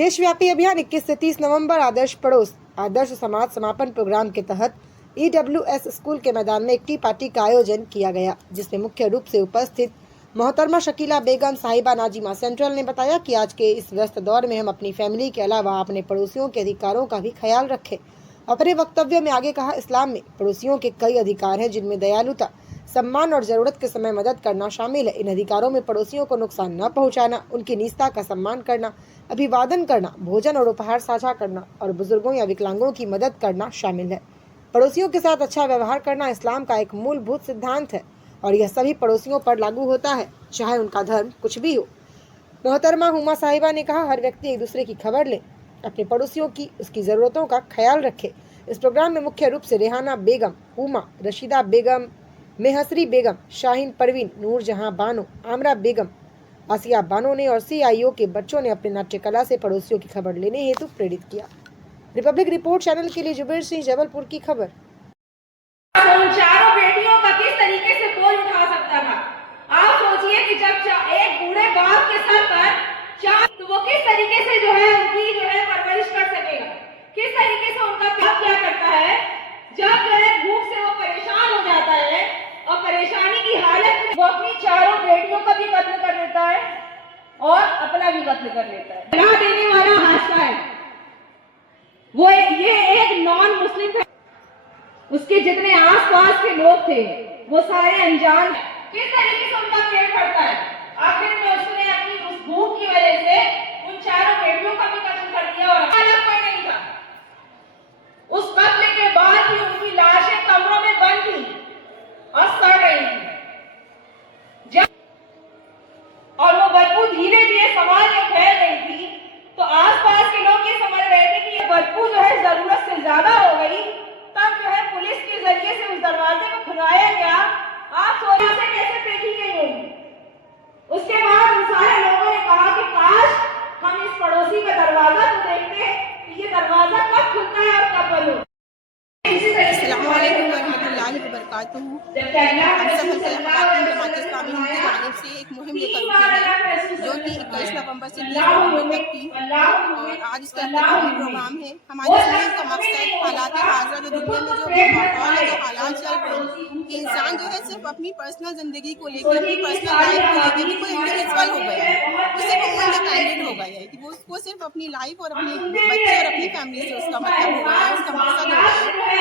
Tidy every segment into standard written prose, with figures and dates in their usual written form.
देशव्यापी अभियान 21 से 30 नवंबर आदर्श समाज समापन प्रोग्राम के तहत EWS स्कूल के मैदान में एक टी पार्टी का आयोजन किया गया, जिसमें मुख्य रूप से उपस्थित मोहतरमा शकीला बेगम साहिबा नाजिमा सेंट्रल ने बताया कि आज के इस व्यस्त दौर में हम अपनी फैमिली के अलावा अपने पड़ोसियों के अधिकारों का भी ख्याल रखें। अपने वक्तव्य में आगे कहा, इस्लाम में पड़ोसियों के कई अधिकार हैं, जिनमें दयालुता, सम्मान और जरूरत के समय मदद करना शामिल है। इन अधिकारों में पड़ोसियों को नुकसान न पहुंचाना, उनकी निजता का सम्मान करना, अभिवादन करना, भोजन और उपहार साझा करना और बुजुर्गों या विकलांगों की मदद करना शामिल है। पड़ोसियों के साथ अच्छा व्यवहार करना इस्लाम का एक मूलभूत सिद्धांत है और यह सभी पड़ोसियों पर लागू होता है, चाहे उनका धर्म कुछ भी हो। मोहतरमा हुमा साहिबा ने कहा, हर व्यक्ति एक दूसरे की खबर ले, अपने पड़ोसियों की, उसकी जरूरतों का ख्याल रखे। इस प्रोग्राम में मुख्य रूप से रेहाना बेगम, हुमा, रशीदा बेगम, मेहसरी बेगम, शाहीन परवीन, नूरजहां बानो, आमरा बेगम, आसिया बानो ने और CIO के बच्चों ने अपने नाट्य कला से पड़ोसियों की खबर लेने हेतु प्रेरित किया। रिपब्लिक रिपोर्ट चैनल के लिए जुबेर सिंह, जबलपुर की खबर। चारों बेटियों का किस तरीके से बोझ उठा सकता था। आप सोचिए कि जब एक बूढ़े बाप के सर पर चार, तो वो किस तरीके से उनकी परवरिश कर सकेगा, किस तरीके से उनका प्यार क्या करता है। जब भूख से वो परेशान हो जाता है और परेशानी की हालत में वो अपनी चारों बेटियों का भी कत्ल कर देता है और अपना भी कत्ल कर लेता है। बना देने वाला हादसा है वो। ये एक नॉन मुस्लिम है, उसके जितने आसपास के लोग थे वो सारे अनजान। किस तरीके से उनका पेट भरता है। आखिर में उसने अपनी उस भूख की वजह से उन चारों बेटियों का भी कत्ल कर दिया और अलग कोई नहीं था। उस कत्ल के बाद भी उनकी लाशें कमरों में बंद थी और सड़ रही थी। और वो बदबू धीरे धीरे समाज में फैल रही थी, तो आसपास के लोग ये समझ रहे थे कि ये बदबू जरूरत से ज्यादा हो गई। तब पुलिस के जरिए से उस दरवाजे को खुलवाया गया। आप सोचे से कैसे देखी गई होगी। उसके बाद उन सारे लोगों ने कहा कि काश हम इस पड़ोसी का दरवाजा तो देखते कि ये दरवाजा कब खुलता है और कब बंद होता है। से एक मुहिम लेकर उठे हैं, जो कि 21 नवंबर से 30 नवंबर तक की, और आज इसका प्रोग्राम है। हमारे मुहिम का मकसद हालात हाजिरा जो दुनिया में जो माहौल है, जो हालात चल रहे हैं, कि इंसान जो है सिर्फ अपनी पर्सनल जिंदगी को लेकर, अपनी पर्सनल लाइफ को लेकर कि कोई इंडिविजुअल हो गया है, वो सिर्फ इंडिपेंडेंट हो गया है, कि वो उसको सिर्फ अपनी लाइफ और अपने बच्चे और अपनी फैमिली से उसका मतलब हो गया है, उसका मकसद हो गया है।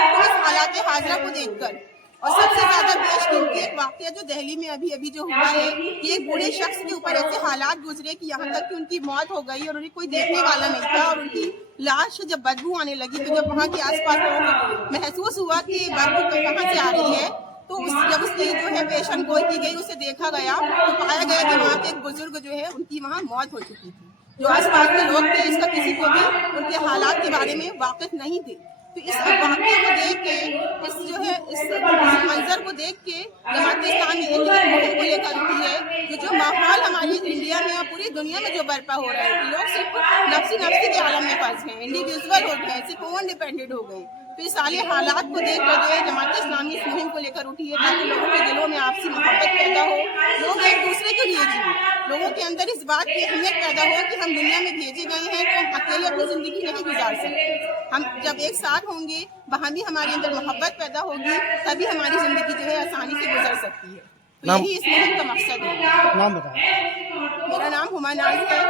तो इस हालात हाजिरा को देखकर और सबसे ज्यादा बेशकीमती एक वाकया जो दिल्ली में अभी जो हुआ है कि एक बूढ़े शख्स के ऊपर ऐसे हालात गुजरे कि यहाँ तक कि उनकी मौत हो गई और उन्हें कोई देखने वाला नहीं था, और उनकी लाश जब बदबू आने लगी, तो जब वहाँ के आसपास लोगों को महसूस हुआ कि बदबू कहाँ से आ रही है, तो जब उसकी पेशेंट गोई की गई, उसे देखा गया तो पाया गया कि वहाँ पे एक बुजुर्ग उनकी वहाँ मौत हो चुकी थी। जो आसपास के लोग थे, इसका किसी को भी उनके हालात के बारे में वाकिफ नहीं थे। तो इस वाक़े को देख के, इस मंजर को देख के जमात इस्लामी एक मुहिम को लेकर उठी है कि जो माहौल हमारी इंडिया में और पूरी दुनिया में जो बर्पा हो रहा है, लोग सिर्फ नफ्सी के आलम में फंस गए, इंडिविजुअल हो गए, सिर्फ ओन डिपेंडेंट हो गए। तो इस सारे हालात को देख कर जमात इस्लामी इस मुहिम को लेकर उठी है, ताकि लोगों के दिलों में आपसी मोहब्बत पैदा हो, लोग एक दूसरे के लिए जिए, लोगों के अंदर इस बात की अहमियत पैदा हो कि हम दुनिया में भेजे गए हैं, तो हम अकेले अपनी जिंदगी नहीं गुजार सकते। हम जब एक साथ होंगे, वहाँ भी हमारे अंदर मोहब्बत पैदा होगी, तभी हमारी जिंदगी आसानी से गुजर सकती है। तो यही इस मुहिम का मकसद है। नाम बताएं। मेरा नाम हुमा नाज है।